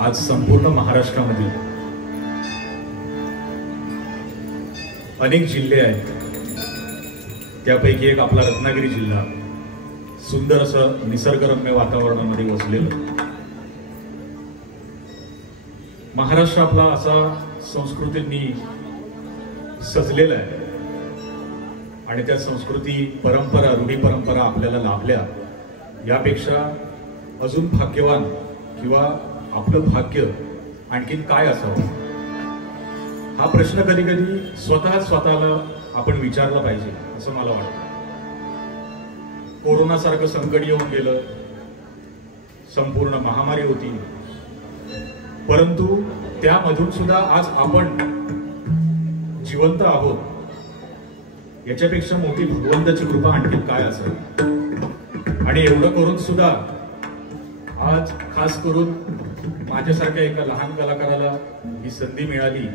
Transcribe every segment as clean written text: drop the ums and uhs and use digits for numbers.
आज संपूर्ण महाराष्ट्रामध्ये अनेक जिल्हे आहेत, त्यापैकी एक आपला रत्नागिरी जिल्हा सुंदर असं निसर्गरम्य वातावरणामध्ये वसलेलं. महाराष्ट्र आपला असा संस्कृतींनी सजलेला आहे आणि त्या संस्कृती परंपरा रूढी परंपरा आपल्याला लाभल्या. यापेक्षा अजून भाग्यवान किंवा आपलं भाग्य आणखीन काय असावं, हा प्रश्न कधी कधी स्वतःला आपण विचारला पाहिजे असं मला वाटतं. कोरोना सारखं संकट येऊन गेलं, संपूर्ण महामारी होती, परंतु त्यामधून सुद्धा आज आपण जिवंत आहोत. याच्यापेक्षा मोठी भगवंताची कृपा आणखी काय असेल. आणि एवढं करून सुद्धा आज खास करून माझ्यासारख्या एका लहान कलाकाराला ही संधी मिळाली.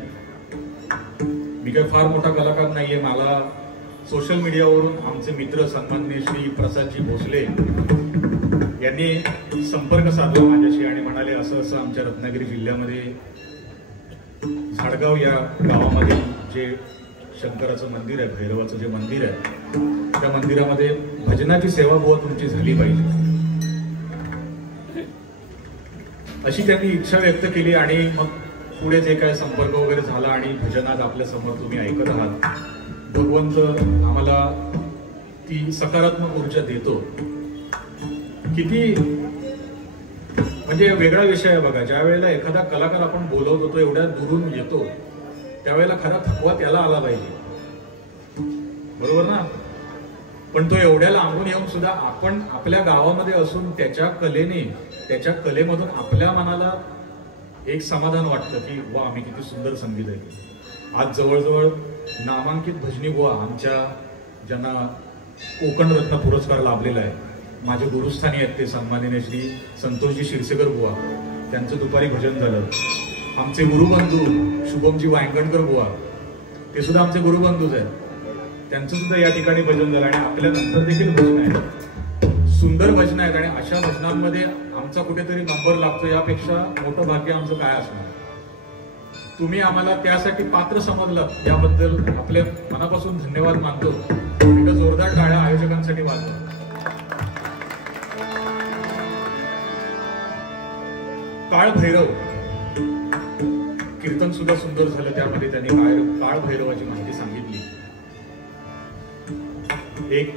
मी काही फार मोठा कलाकार नाहीये. मला सोशल मीडियावरून आमचे मित्र सन्माननीय श्री प्रसादजी भोसले यांनी संपर्क साधला माझ्याशी आणि म्हणाले असं असं आमच्या रत्नागिरी जिल्ह्यामध्ये झाडगाव या गावामध्ये जे शंकराचं मंदिर आहे, भैरवाचं जे मंदिर आहे, त्या मंदिरामध्ये भजनाची सेवा बुवा तुमची झाली पाहिजे अशी त्यांनी इच्छा व्यक्त केली. आणि मग पुढे जे काय संपर्क वगैरे झाला आणि भजनात आपल्या समोर तुम्ही ऐकत आहात. भगवंत आम्हाला ती सकारात्मक ऊर्जा देतो. किती म्हणजे वेगळा विषय आहे बघा. ज्या वेळेला एखादा कलाकार आपण बोलवतो, तो एवढ्या दुरून येतो, त्यावेळेला खरा थकवा त्याला आला पाहिजे, बरोबर ना. पण तो एवढ्या लांबून येऊन सुद्धा आपण आपल्या गावामध्ये असून त्याच्या कलेने, त्याच्या कलेमधून आपल्या मनाला एक समाधान वाटतं की वा, आम्ही किती सुंदर संगीत आहे. आज जवळजवळ नामांकित भजनी बुवा आमच्या ज्यांना कोकण रत्न पुरस्कार लाभलेला आहे, माझे गुरुस्थानी आहेत ते सन्माननीय श्री संतोषजी शिरसेकर बुवा, त्यांचं दुपारी भजन झालं. आमचे गुरुबंधू शुभमजी वांगणकर बुवा, ते सुद्धा आमचे गुरुबंधूच आहेत, त्यांचं सुद्धा या ठिकाणी भजन झालं. आणि आपल्या नंतर देखील भजन आहेत, सुंदर भजन आहेत. आणि अशा भजनांमध्ये आमचा कुठेतरी नंबर लागतो, यापेक्षा मोठं भाग्य आमचं काय असणार. तुम्ही आम्हाला त्यासाठी पात्र समजलं, याबद्दल आपले मनापासून धन्यवाद मानतो. एकदा जोरदार टाळ्या आयोजकांसाठी वाजवा. काळ भैरव कीर्तन सुद्धा सुंदर झालं. त्यामध्ये त्यांनी काळ भैरवाची माहिती सांगितली. एक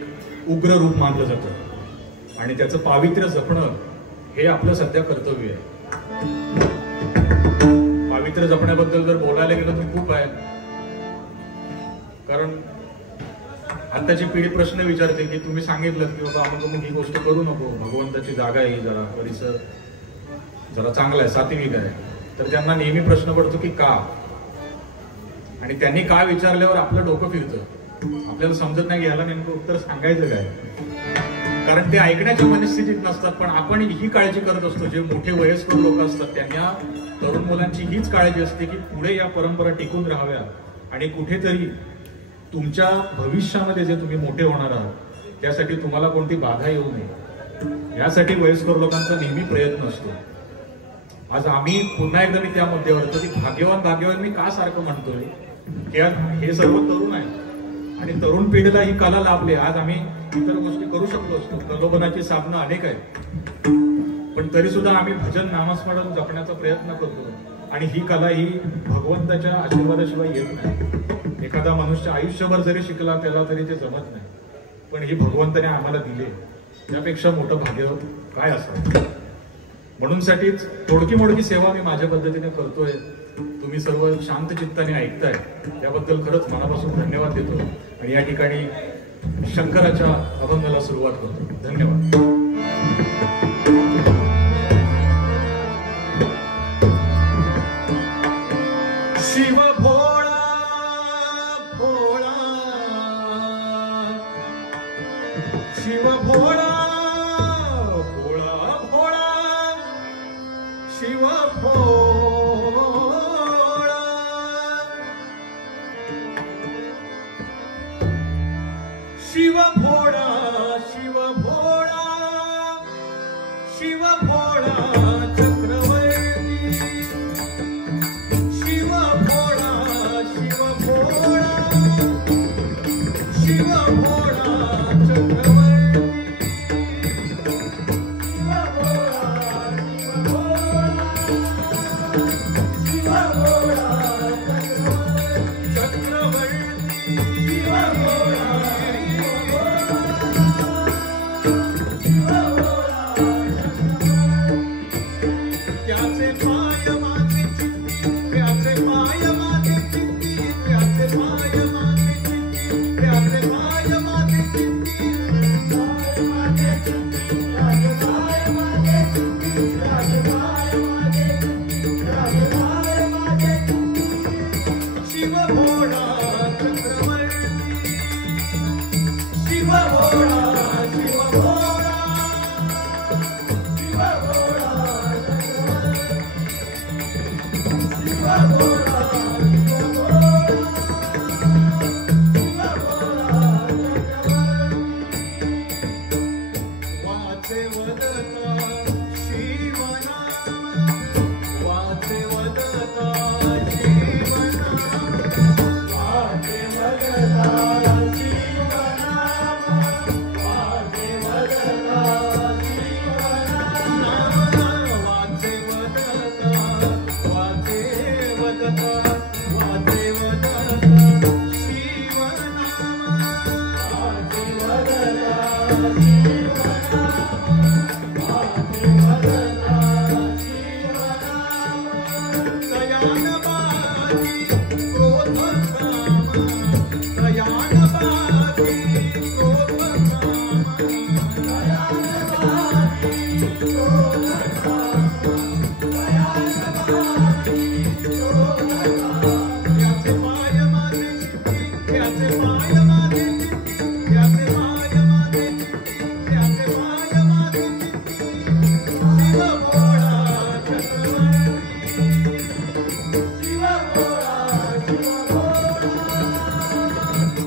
उग्र रूप मानलं जातं आणि त्याचं पावित्र्य जपणं हे आपलं सध्या कर्तव्य आहे. पावित्र्य जपण्याबद्दल जर बोलायला गेलं तर खूप आहे. कारण आताची पिढी प्रश्न विचारते की तुम्ही सांगितलं की बाबा अमुक ही गोष्ट करू नको, भगवंताची जागा आहे, जरा परिसर जरा चांगला आहे, सात्विक आहे, तर त्यांना नेहमी प्रश्न पडतो की का, आणि त्यांनी काय विचारल्यावर आपलं डोकं फिरतं, आपल्याला समजत नाही की ह्याला नेमकं उत्तर सांगायचं काय, कारण ते ऐकण्याच्या मनस्थितीत नसतात. पण आपण ही काळजी करत असतो, जे मोठे वयस्कर लोक असतात त्यांना तरुण मुलांची हीच काळजी असते की पुढे या परंपरा टिकून राहाव्या आणि कुठेतरी तुमच्या भविष्यामध्ये जे तुम्ही मोठे होणार आहात त्यासाठी तुम्हाला कोणती बाधा येऊ नये, यासाठी वयस्कर लोकांचा नेहमी प्रयत्न असतो. आज आम्ही पुन्हा एकदा मी त्या मुद्द्यावर होतो की भाग्यवान मी का सारखं म्हणतोय की हे सर्व तरुण आहे आणि तरुण पिढीला ही कला लाभली. आज आम्ही इतर गोष्टी करू शकलो असतो, प्रलोभनाची साधनं अनेक आहेत, पण तरी सुद्धा आम्ही भजन नामस्मरण जपण्याचा प्रयत्न करतो. आणि ही कला ही भगवंताच्या आशीर्वादाशिवाय येत नाही. एखादा मनुष्य आयुष्यभर जरी शिकला त्याला तरी ते जमत नाही, पण ही भगवंताने आम्हाला दिले, त्यापेक्षा मोठं भाग्य काय असावं. म्हणून साठीच थोडकी मोडकी सेवा मी माझ्या पद्धतीने करतोय. तुम्ही सर्व शांत चित्ताने ऐकताय त्याबद्दल खरंच मनापासून धन्यवाद देतो आणि या ठिकाणी शंकराच्या अभंगाला सुरुवात करतो. धन्यवाद. शिव भोळा भोळा, शिव भोळा भोळा भोळा, शिव भोळा, शिव भोळा, शिव भोळा, शिव भोळा चक्रवर्ती, शिव भोळा, शिव भोळा, शिव भोळा चक्रवर्ती, शिव भोळा, शिव भोळा, शिव भोळा चक्रवर्ती, शिव भोळा, त्याचे पाय माझे चित्ती, त्याचे पाय माझे चित्ती, त्याचे पाय माझे चित्ती, त्याचे पाय माझे चित्ती, पाय माझे चित्ती, त्याचे पाय माझे चित्ती, त्याचे पाय माझे चित्ती, त्याचे पाय माझे चित्ती, शिव भोळा चक्रवर्ती, शिव भोळा, शिव भोळा, शिव भोळा वाचे वदता शिवनाम, वाचे वदता शिवनाम, वाचे वदता शिवनाम, वाचे वदता शिवनाम, वाचे वदता, वाचे वदता, वाचे वदता शिवनाम, वाचे वदता शिवनाम, वाचे वदता शिवनाम, दयानवादी क्रोधकाम, दयानवादी क्रोधकाम, दयानवादी क्रोधकाम, दयानवादी क्रोधकाम, याचे पाय माझे चित्ती, याचे पाय माझे चित्ती, याचे पाय माझे चित्ती, याचे पाय माझे चित्ती, शिव भोळा चक्रवर्ती, शिव भोळा, शिव भोळा,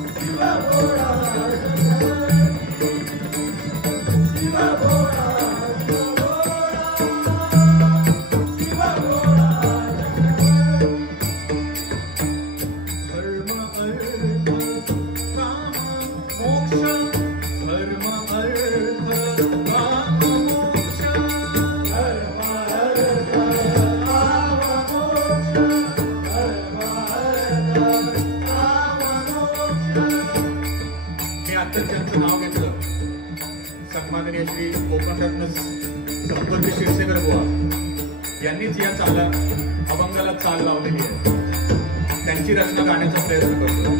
शिव भोळा चक्रवर्ती, शिव भोळा, शिव भोळा, शिव भोळा धर्म अर्थ काम मोक्ष, धर्म अर्थ काम मोक्ष, धर्म अर्थ काम मोक्ष, धर्म अर्थ काम मोक्ष. मी आता त्यांचं नाव घेतलं, सन्माननीय श्री कोकणरत्न संपत्ती शिरसेकर बुवा यांनीच या अभंगाला चाल लावलेली आहे. त्यांची रचना गाण्याचा प्रयत्न करतो.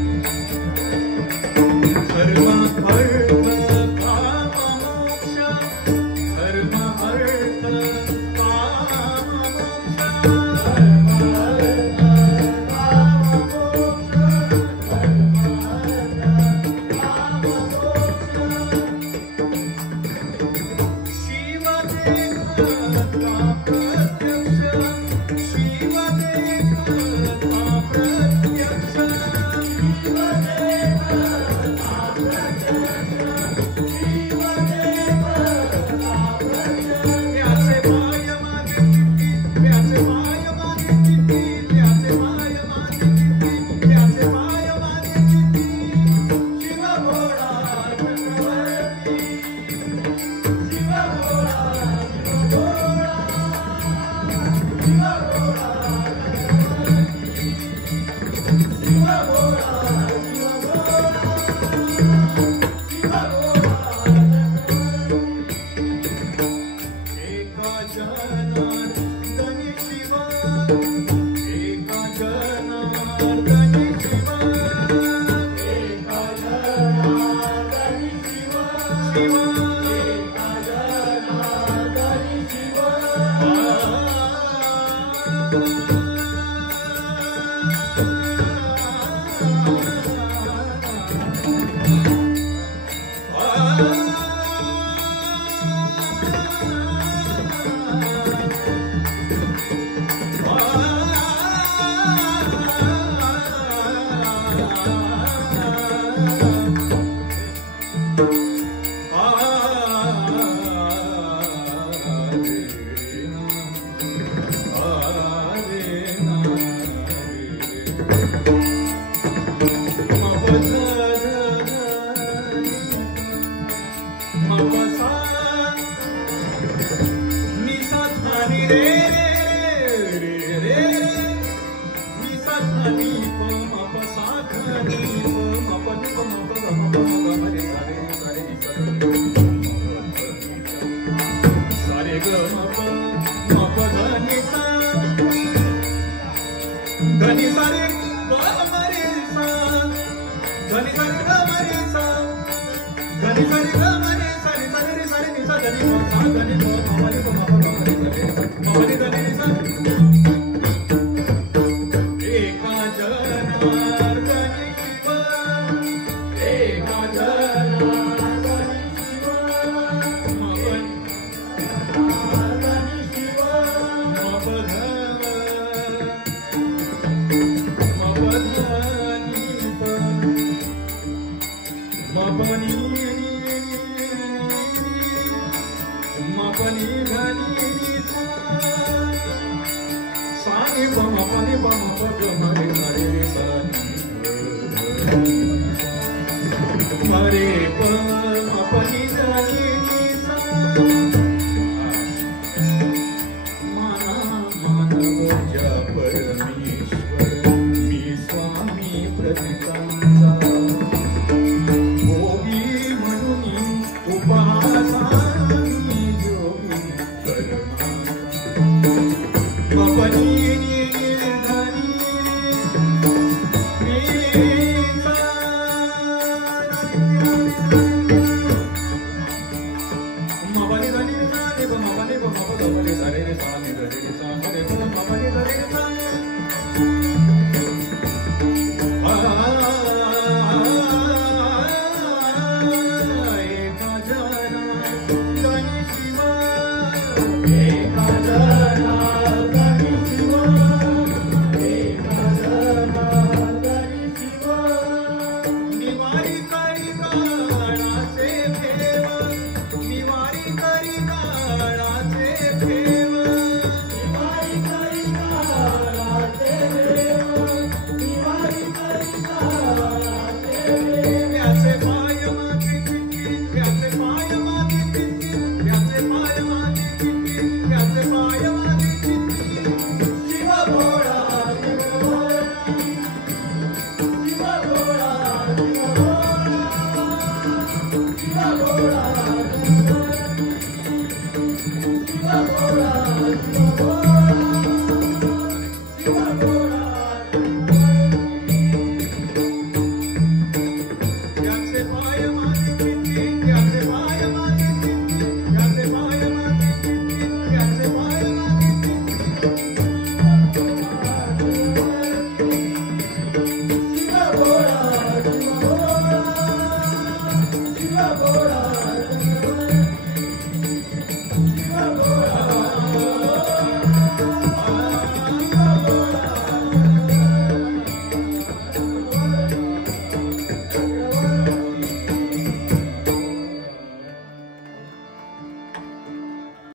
Agora